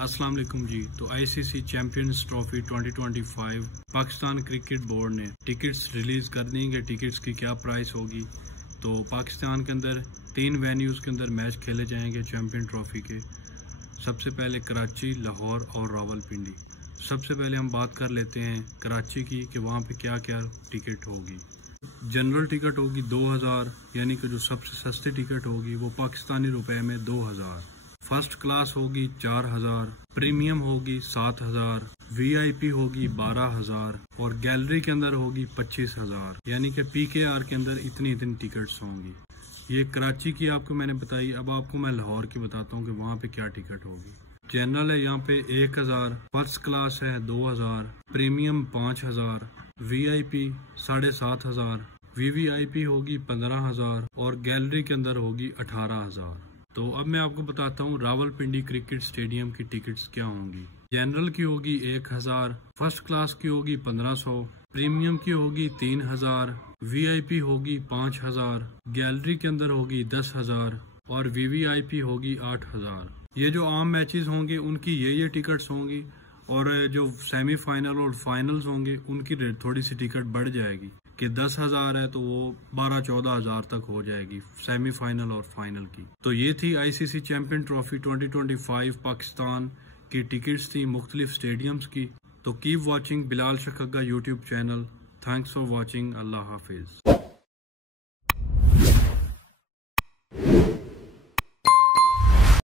अस्सलाम वालेकुम जी। तो ICC champions trophy 2025 Pakistan cricket board ने टिकट्स रिलीज कर दी कि टिकट्स की क्या प्राइस होगी। तो पाकिस्तान के अंदर 3 वेन्यूज़ के अंदर मैच खेले जाएंगे चैंपियन ट्रॉफी के। सबसे पहले कराची, लाहौर और रावलपिंडी। सबसे पहले हम बात कर लेते हैं कराची की कि वहाँ पे क्या क्या टिकट होगी। जनरल टिकट होगी 2000, यानी कि जो सबसे सस्ती टिकट होगी वो पाकिस्तानी रुपए में 2000। फर्स्ट क्लास होगी 4000, प्रीमियम होगी 7000, वीआईपी होगी 12000 और गैलरी के अंदर होगी 25000। यानी कि पीकेआर के अंदर इतनी टिकट्स होंगी। ये कराची की आपको मैंने बताई। अब आपको मैं लाहौर की बताता हूँ कि वहाँ पे क्या टिकट होगी। जनरल है यहाँ पे 1000, फर्स्ट क्लास है 2000, प्रीमियम 5000, वीआईपी 7500, वीवीआईपी होगी 15000 और गैलरी के अंदर होगी 18000। तो अब मैं आपको बताता हूँ रावलपिंडी क्रिकेट स्टेडियम की टिकट्स क्या होंगी। जनरल की होगी 1000, फर्स्ट क्लास की होगी 1500, प्रीमियम की होगी 3000, वीआईपी होगी 5000, गैलरी के अंदर होगी 10000 और वीवीआईपी होगी 8000। ये जो आम मैचेस होंगे उनकी ये टिकट्स होंगी और जो सेमीफाइनल और फाइनल्स होंगे उनकी रेट थोड़ी सी टिकट बढ़ जाएगी कि 10,000 है तो वो 12-14 हजार तक हो जाएगी सेमीफाइनल और फाइनल की। तो ये थी आईसीसी चैंपियन ट्रॉफी 2025 पाकिस्तान की टिकट्स थी मुख्तलिफ स्टेडियम्स की। तो keep watching Bilal Shakka YouTube channel. Thanks for watching. अल्लाह हाफिज।